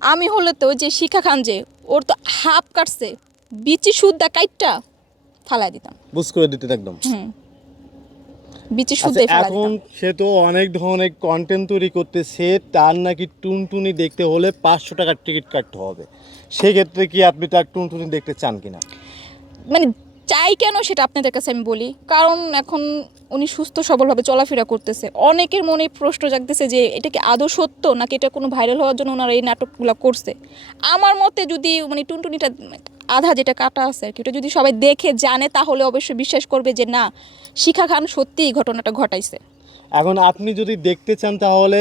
আমি হলে তো যে শিখা খান যে ওর তো হাফ কাটছে বিচি সুদ্ধা কাইটটা ফালাই দিতাম। বুঝ করে দিতেন একদম। বিচি আচ্ছা, শুদ্ধই ফালাই এখন দিতাম। সে তো অনেক ধরনের কন্টেন্ট তৈরি করতেছে, তার নাকি টুনটুনি দেখতে হলে 500 টাকার টিকিট কাটতে হবে। সেক্ষেত্রে কি আপনি তার টুনটুনি দেখতে চান কিনা? মানে চাই কেন সেটা আপনাদের কাছে আমি বলি, কারণ এখন উনি সুস্থ সবলভাবে চলাফেরা করতেছে। অনেকের মনে প্রশ্ন জাগতেছে যে এটা কি আদৌ সত্য নাকি এটা কোনো ভাইরাল হওয়ার জন্য ওনারা এই নাটকগুলো করছে। আমার মতে যদি মানে টুনটুনিটা আধা যেটা কাটা আছে আর কি, ওটা যদি সবাই দেখে জানে তাহলে অবশ্যই বিশ্বাস করবে যে না, শিখা খান সত্যিই ঘটনাটা ঘটাইছে। এখন আপনি যদি দেখতে চান তাহলে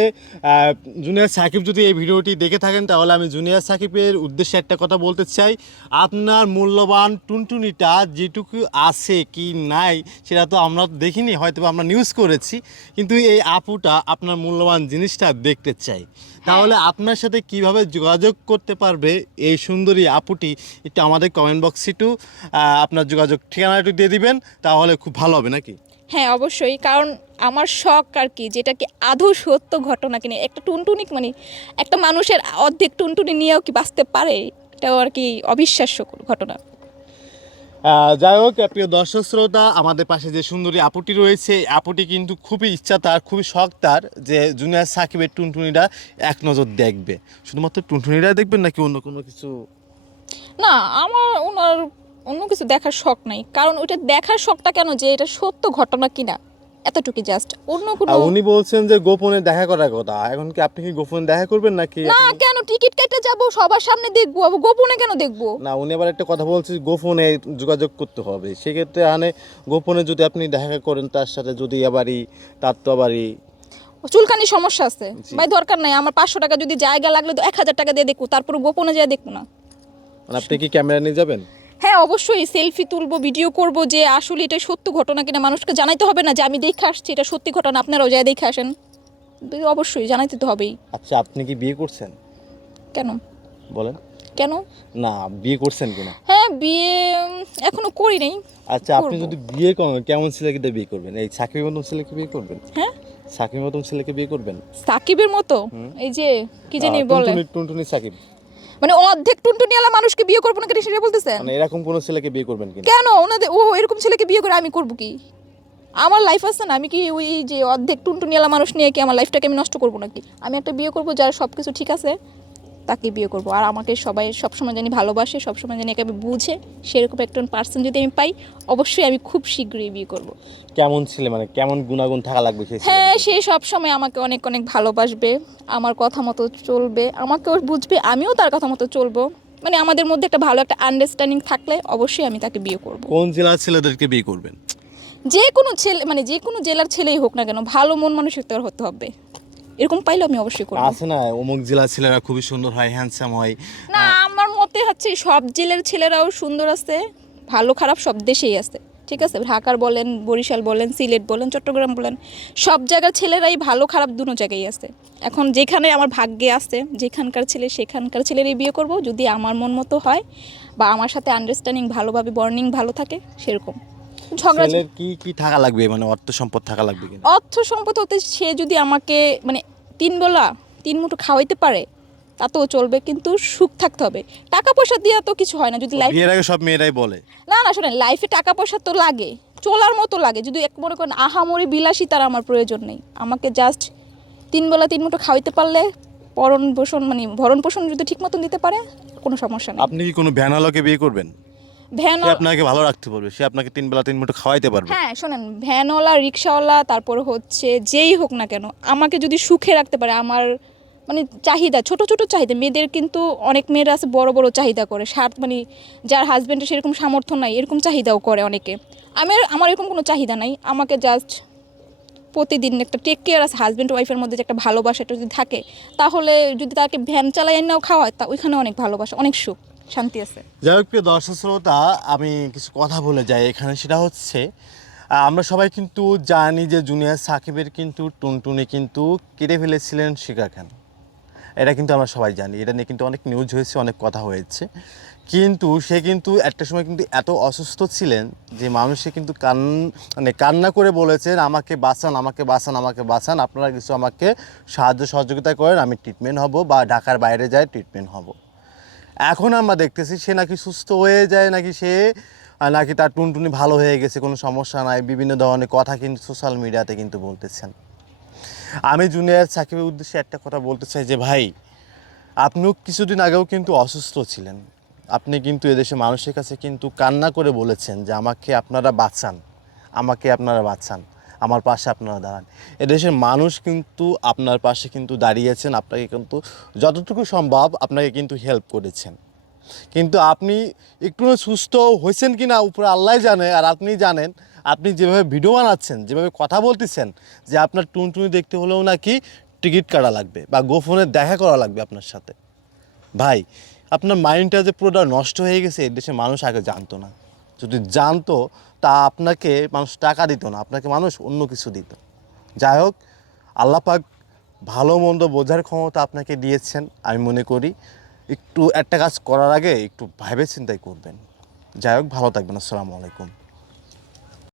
জুনিয়র সাকিব যদি এই ভিডিওটি দেখে থাকেন তাহলে আমি জুনিয়র সাকিবের উদ্দেশ্যে একটা কথা বলতে চাই। আপনার মূল্যবান টুনটুনিটা যেটুকু আছে কি নাই সেটা তো আমরা দেখিনি, হয়তো আমরা নিউজ করেছি, কিন্তু এই আপুটা আপনার মূল্যবান জিনিসটা দেখতে চাই। তাহলে আপনার সাথে কিভাবে যোগাযোগ করতে পারবে এই সুন্দরী আপুটি, একটু আমাদের কমেন্ট বক্সে একটু আপনার যোগাযোগ ঠিকানাটা দিয়ে দিবেন, তাহলে খুব ভালো হবে নাকি? হ্যাঁ অবশ্যই, কারণ আমার শখ আর কি যেটা কি আদৌ সত্য ঘটনা কিনে একটা টুনটুনি মানে একটা মানুষের অর্ধেক টুনটুনি নিয়েও কি বাঁচতে পারে, এটাও আর কি অবিশ্বাস্য ঘটনা। যাই হোক, প্রিয় দর্শক শ্রোতা, আমাদের পাশে যে সুন্দরী আপুটি রয়েছে, এই আপুটি কিন্তু খুবই ইচ্ছা তার, খুবই শখ তার যে জুনিয়র সাকিবের টুনটুনিটা এক নজর দেখবে। শুধুমাত্র টুনটুনিটা দেখবেন নাকি অন্য কোনো কিছু? না, আমার ওনার অন্য কিছু দেখার শখ নাই, কারণ ওইটা দেখার শখটা কেন যে এটা সত্য ঘটনা কিনা এতটুকু, জাস্ট অন্য কোনো। উনি বলছেন যে গোপনে দেখা করার কথা, এখন কি আপনি কি গোপনে দেখা করবেন নাকি না কেন, টিকিট কেটে যাব সবার সামনে দেখবো, আবার গোপনে কেন দেখবো? না? উনি আবার একটা কথা বলছে গোপনে যোগাযোগ করতে হবে, সেক্ষেত্রে গোপনে যদি আপনি দেখা করেন তার সাথে, যদি আবারই তার তো আবারই চুলকানি সমস্যা আছে জি। ভাই, দরকার নাই আমার 500 টাকা যদি জায়গা লাগলে তো 1000 টাকা দিয়ে দেখবো, তারপর গোপনে যায় দেখবো না। মানে আপনি কি ক্যামেরা নিয়ে যাবেন? হ্যাঁ অবশ্যই সেলফি তুলবো, ভিডিও করব, যে আসলে এটা সত্য ঘটনা কিনা মানুষকে জানাইতে হবে না যে আমি দেখে আসছি এটা সত্যি ঘটনা, আপনারাও যায় দেখে আসেন। অবশ্যই জানাইতে তো হবেই। আচ্ছা, আপনি কি বিয়ে করছেন? কেন? বলেন। কেন? না, বিয়ে করছেন কিনা? হ্যাঁ বিয়ে এখনো করি নাই, আচ্ছা, আপনি করব। যদি বিয়ে করেন কেমন ছেলেকে দিয়ে বিয়ে করবেন? এই সাকিবের মতন ছেলেকে বিয়ে করবেন? হ্যাঁ সাকিবের মতন ছেলেকে বিয়ে করবেন? সাকিবের মতো, এই যে কি জানি বলে, টুনটুনি টুনটুনি সাকিব, মানে অর্ধেক টুনটুনিওয়ালা মানুষকে বিয়ে করবো না কেন সেটা বলতেছেন? মানে এরকম কোন ছেলেকে বিয়ে করবেন কিনা? কেন ওনাদের ও এরকম ছেলেকে বিয়ে করে আমি করবো কি? আমার লাইফ আছে না, আমি কি ওই যে অর্ধেক টুনটুনিওয়ালা মানুষ নিয়ে কি আমার লাইফটাকে আমি নষ্ট করবো নাকি? আমি একটা বিয়ে করবো যার সব কিছু ঠিক আছে, তাকে বিয়ে করবো। আর আমাকে সবাই সবসময় জানি ভালোবাসে, সবসময় জানি একে বুঝে, সেরকম একটা পার্সন যদি আমি পাই অবশ্যই আমি খুব শীঘ্রই বিয়ে করব। কেমন ছেলে, মানে কেমন গুণাগুণ থাকা লাগবে সেই ছেলে? হ্যাঁ সে সবসময় আমাকে অনেক অনেক ভালোবাসবে, আমার কথা মতো চলবে, আমাকেও বুঝবে, আমিও তার কথা মতো চলবো, মানে আমাদের মধ্যে একটা ভালো একটা আন্ডারস্ট্যান্ডিং থাকলে অবশ্যই আমি তাকে বিয়ে করব। কোন জেলার ছেলেদেরকে বিয়ে করবেন? যে কোনো ছেলে মানে যে কোনো জেলার ছেলেই হোক না কেন, ভালো মন মানসিকতার হতে হবে, এরকম পাইলে আমি অবশ্যই করবো। আছে না অমুক জেলার ছেলেরা খুবই সুন্দর হয়, হ্যান্ডসাম হয়? না আমার মতে হচ্ছে সব জেলার ছেলেরাও সুন্দর আছে, ভালো খারাপ সব দেশেই আছে, ঠিক আছে? ঢাকার বলেন, বরিশাল বলেন, সিলেট বলেন, চট্টগ্রাম বলেন, সব জায়গার ছেলেরাই ভালো খারাপ দুটো জায়গায় আছে। এখন যেখানে আমার ভাগ্যে আছে, যেখানকার ছেলে সেখানকার ছেলেরই বিয়ে করব, যদি আমার মন মতো হয় বা আমার সাথে আন্ডারস্ট্যান্ডিং ভালোভাবে বর্নিং ভালো থাকে সেরকম। ঝগড়া ছেলের কি কি থাকা লাগবে, মানে অর্থ সম্পদ থাকা লাগবে কিনা? অর্থ সম্পদ হতে সে যদি আমাকে মানে 3 বেলা 3 মুঠো খাওয়াইতে পারে তাতেও চলবে, কিন্তু সুখ থাকতে হবে। টাকা পয়সা দিয়ে তো কিছু হয় না যদি লাইফ। বিয়ের আগে সব মেয়েরাই বলে। না না শোনেন, লাইফে টাকা পয়সা তো লাগে, চলার মতো লাগে, যদি এক মনে করেন আহামরি বিলাসী তার আমার প্রয়োজন নেই, আমাকে জাস্ট 3 বেলা 3 মুঠো খাওয়াইতে পারলে, পরণ পোষণ মানে ভরণ পোষণ যদি ঠিক মতন দিতে পারে কোনো সমস্যা নেই। আপনি কি কোনো ভ্যানালোকে বিয়ে করবেন? ভ্যান, সে আপনাকে ভালো রাখতে পারবে, সে আপনাকে 3 বেলা 3 মুঠো খাওয়াইতে পারবে। হ্যাঁ শোনেন, ভ্যানওয়ালা রিক্সাওয়ালা তারপর হচ্ছে যেই হোক না কেন আমাকে যদি সুখে রাখতে পারে, আমার মানে চাহিদা ছোট ছোট চাহিদা, মেয়েদের কিন্তু অনেক মেয়েরা আছে বড় বড় চাহিদা করে, মানে যার হাজব্যান্ডের সেরকম সামর্থ্য নাই এরকম চাহিদাও করে অনেকে। আমার এরকম কোনো চাহিদা নাই, আমাকে জাস্ট প্রতিদিন একটা টেক কেয়ার আছে, হাজব্যান্ড ওয়াইফের মধ্যে যে একটা ভালোবাসাটা যদি থাকে, তাহলে যদি তাকে ভ্যান চালাই নাও খাওয়ায় তা ওইখানে অনেক ভালোবাসা, অনেক সুখ শান্তি আছে। যাই হোক, প্রিয় দর্শক শ্রোতা, আমি কিছু কথা বলে যাই এখানে, সেটা হচ্ছে আমরা সবাই কিন্তু জানি যে জুনিয়র সাকিবের কিন্তু টুনটুনি কিন্তু কেটে ফেলেছিলেন শিখা খান। এটা কিন্তু আমরা সবাই জানি, এটা নিয়ে কিন্তু অনেক নিউজ হয়েছে, অনেক কথা হয়েছে। কিন্তু সে কিন্তু একটা সময় কিন্তু এত অসুস্থ ছিলেন যে মানুষে কিন্তু মানে কান্না করে বলেছেন, আমাকে বাঁচান, আমাকে বাঁচান, আমাকে বাঁচান, আপনারা কিছু আমাকে সাহায্য সহযোগিতা করেন, আমি ট্রিটমেন্ট হব বা ঢাকার বাইরে যাই ট্রিটমেন্ট হব। এখন আমরা দেখতেছি সে নাকি সুস্থ হয়ে যায়, নাকি সে নাকি তার টুনটুনি ভালো হয়ে গেছে, কোনো সমস্যা নাই, বিভিন্ন ধরনের কথা কিন্তু সোশ্যাল মিডিয়াতে কিন্তু বলতেছেন। আমি জুনিয়র সাকিবের উদ্দেশ্যে একটা কথা বলতে চাই যে ভাই, আপনিও কিছুদিন আগেও কিন্তু অসুস্থ ছিলেন, আপনি কিন্তু এদেশে মানুষের কাছে কিন্তু কান্না করে বলেছেন যে আমাকে আপনারা বাঁচান, আমাকে আপনারা বাঁচান, আমার পাশে আপনারা দাঁড়ান। এদেশের মানুষ কিন্তু আপনার পাশে কিন্তু দাঁড়িয়েছেন, আপনাকে কিন্তু যতটুকু সম্ভব আপনাকে কিন্তু হেল্প করেছেন। কিন্তু আপনি একটু সুস্থ হয়েছেন কি না উপরে আল্লাহ জানে, আর আপনি জানেন আপনি যেভাবে ভিডিও বানাচ্ছেন, যেভাবে কথা বলতেছেন যে আপনার টুনটুনি দেখতে হলেও নাকি টিকিট কাটা লাগবে বা গোপনে দেখা করা লাগবে আপনার সাথে। ভাই, আপনার মাইন্ডটা যে পুরোটা নষ্ট হয়ে গেছে, এর দেশে মানুষ আগে জানতো না। যদি জানতো তা আপনাকে মানুষ টাকা দিত না, আপনাকে মানুষ অন্য কিছু দিত। যাই হোক, আল্লাহ পাক ভালো মন্দ বোঝার ক্ষমতা আপনাকে দিয়েছেন। আমি মনে করি একটু একটা কাজ করার আগে একটু ভেবে চিন্তাই করবেন। যাই হোক, ভালো থাকবেন। আসসালামু আলাইকুম।